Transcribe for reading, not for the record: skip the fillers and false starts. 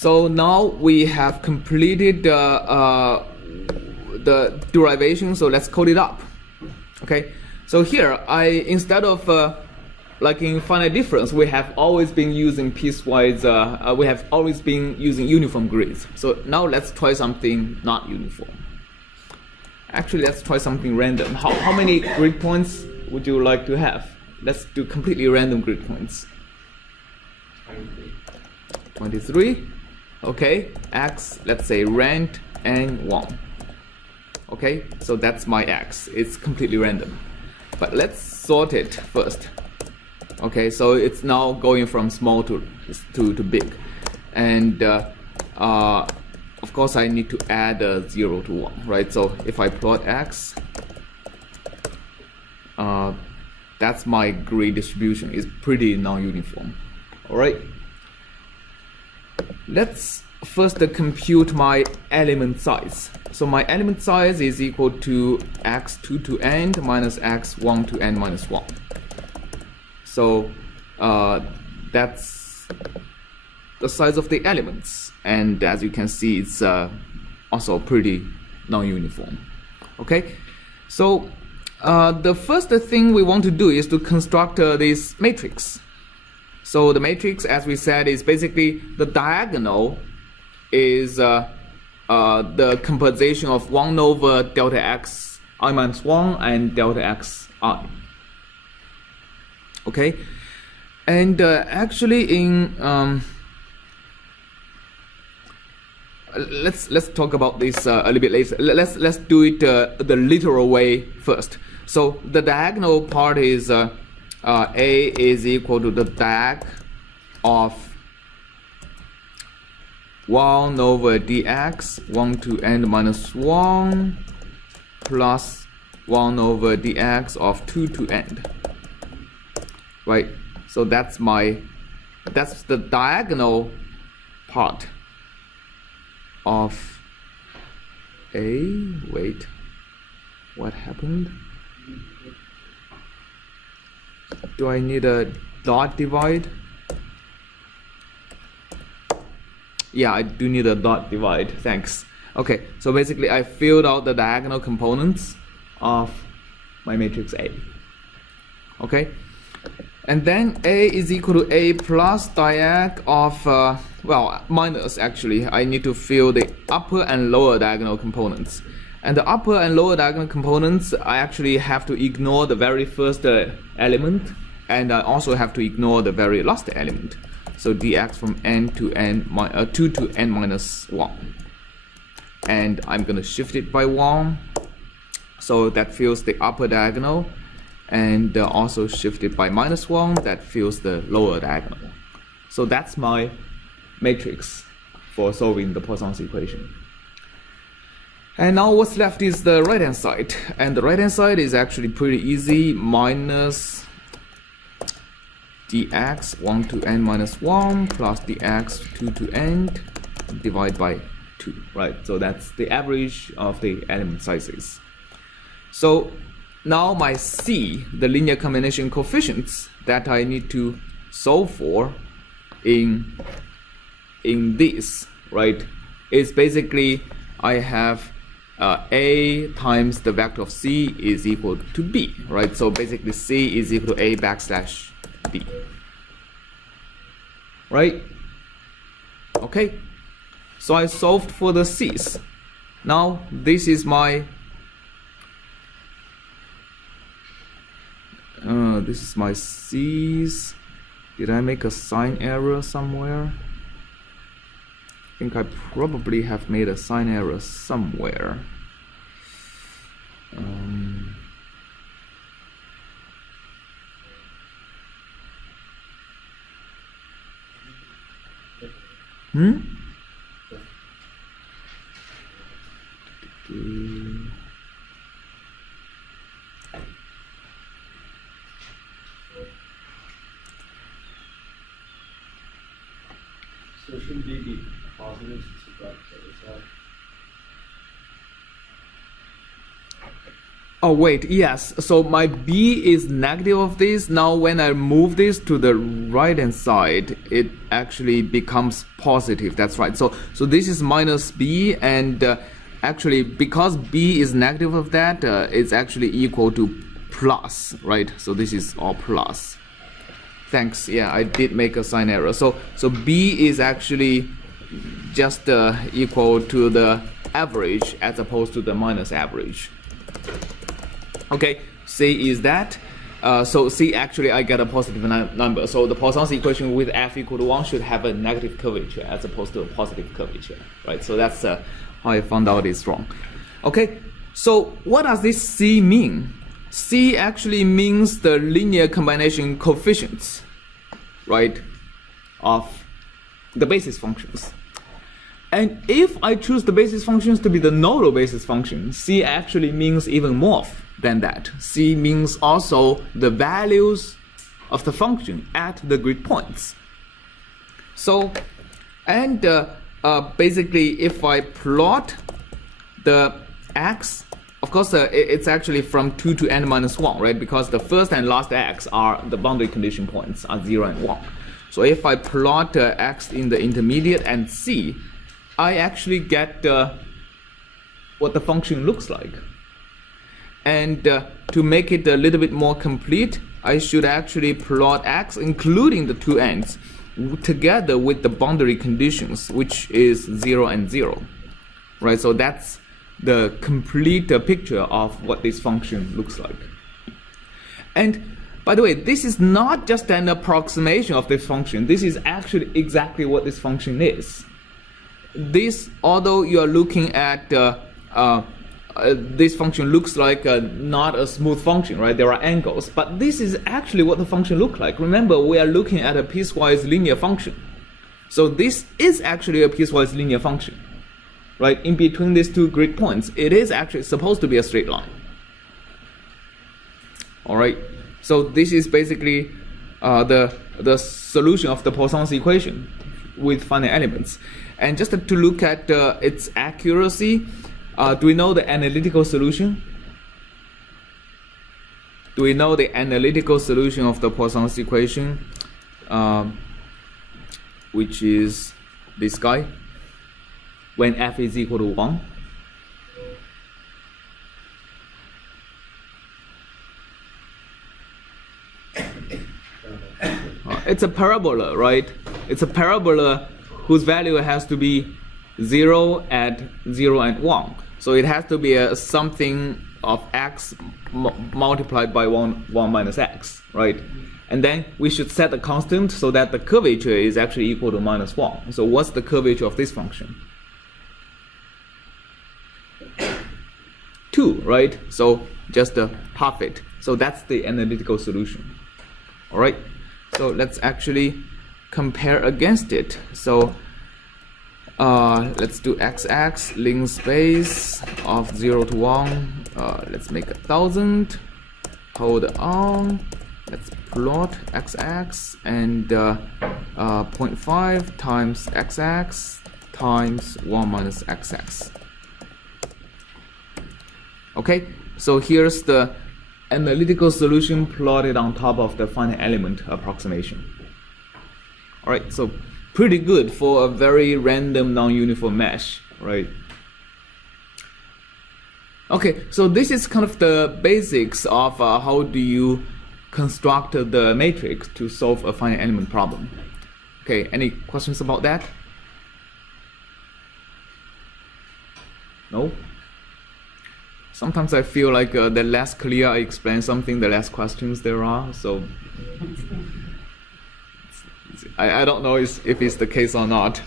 So now we have completed the derivation, so let's code it up. Okay, so here instead of like in finite difference, we have always been using piecewise, we have always been using uniform grids. So now let's try something not uniform. Actually, let's try something random. How many grid points would you like to have? Let's do completely random grid points. 23. Okay, x, let's say rand n1. Okay, so that's my x. It's completely random. But let's sort it first. Okay, so it's now going from small to big. And of course, I need to add a 0 to 1, right? So if I plot x, that's my grid distribution. It's pretty non-uniform. All right. Let's first compute my element size. So my element size is equal to x2 to n minus x1 to n minus 1. So that's the size of the elements, and as you can see, it's also pretty non-uniform. Okay, so the first thing we want to do is to construct this matrix. So the matrix, as we said, is basically the diagonal is the composition of 1 over delta x I minus 1 and delta x I. Okay, and actually in let's talk about this a little bit later. Let's do it the literal way first. So the diagonal part is A is equal to the diag of 1 over dx 1 to n minus 1 plus 1 over dx of 2 to n. Right, so that's the diagonal part of A. Wait, what happened? Do I need a dot divide? Yeah, I do need a dot divide, thanks. Okay, so basically I filled out the diagonal components of my matrix A. Okay, and then A is equal to A plus diag of, well, minus actually. I need to fill the upper and lower diagonal components. And the upper and lower diagonal components, I actually have to ignore the very first element, and I also have to ignore the very last element. So dx from n to n, 2 to n minus 1. And I'm going to shift it by 1. So that fills the upper diagonal. And also shift it by minus 1. That fills the lower diagonal. So that's my matrix for solving the Poisson's equation. And now what's left is the right-hand side. And the right-hand side is actually pretty easy. Minus dx 1 to n minus 1 plus dx 2 to n divided by 2. Right, so that's the average of the element sizes. So now my C, the linear combination coefficients that I need to solve for in this, right, is basically I have A times the vector of C is equal to B, right? So basically C is equal to A backslash B, right? Okay, so I solved for the C's. Now this is my C's. Did I make a sign error somewhere? I think I probably have made a sign error somewhere. So shouldn't they be positives to subtract the other side? Oh wait, yes. So my b is negative of this. Now when I move this to the right hand side, it actually becomes positive. That's right. So this is minus b, and actually because b is negative of that, it's actually equal to plus, right? So this is all plus. Thanks. Yeah, I did make a sign error. So b is actually just equal to the average as opposed to the minus average. Okay, C is that. So C, actually I get a positive number. So the Poisson's equation with f equal to 1 should have a negative curvature as opposed to a positive curvature, right? So that's how I found out it's wrong. Okay, so what does this C mean? C actually means the linear combination coefficients, right, of the basis functions. And if I choose the basis functions to be the nodal basis function, C actually means even more than that. C means also the values of the function at the grid points. So, and basically if I plot the x, of course it's actually from 2 to n minus 1, right? Because the first and last x are the boundary condition points are 0 and 1. So if I plot x in the intermediate and C, I actually get what the function looks like. And to make it a little bit more complete, I should actually plot x including the two ends together with the boundary conditions, which is 0 and 0. Right, so that's the complete picture of what this function looks like. And by the way, this is not just an approximation of this function. This is actually exactly what this function is. This, although you are looking at this function looks like not a smooth function, right? There are angles, but this is actually what the function looks like. Remember, we are looking at a piecewise linear function. So this is actually a piecewise linear function, right? In between these two grid points, it is actually supposed to be a straight line. All right. So this is basically the solution of the Poisson's equation with finite elements. And just to look at its accuracy, do we know the analytical solution? Do we know the analytical solution of the Poisson's equation, which is this guy, when f is equal to 1? It's a parabola, right? It's a parabola whose value has to be 0 at 0 and 1. So it has to be something of x multiplied by 1 minus x, right? And then we should set a constant so that the curvature is actually equal to minus 1. So what's the curvature of this function? 2, right? So just half it. So that's the analytical solution. All right. So let's actually compare against it. So let's do x-axis length space of 0 to 1. Let's make 1,000. Hold on. Let's plot x-axis and 0.5 times x-axis times 1 minus x-axis. Okay, so here's the analytical solution plotted on top of the finite element approximation. All right, so pretty good for a very random non-uniform mesh, right? Okay, so this is kind of the basics of how do you construct the matrix to solve a finite element problem. Okay, any questions about that? No? Sometimes I feel like the less clear I explain something, the less questions there are. So I don't know if it's the case or not.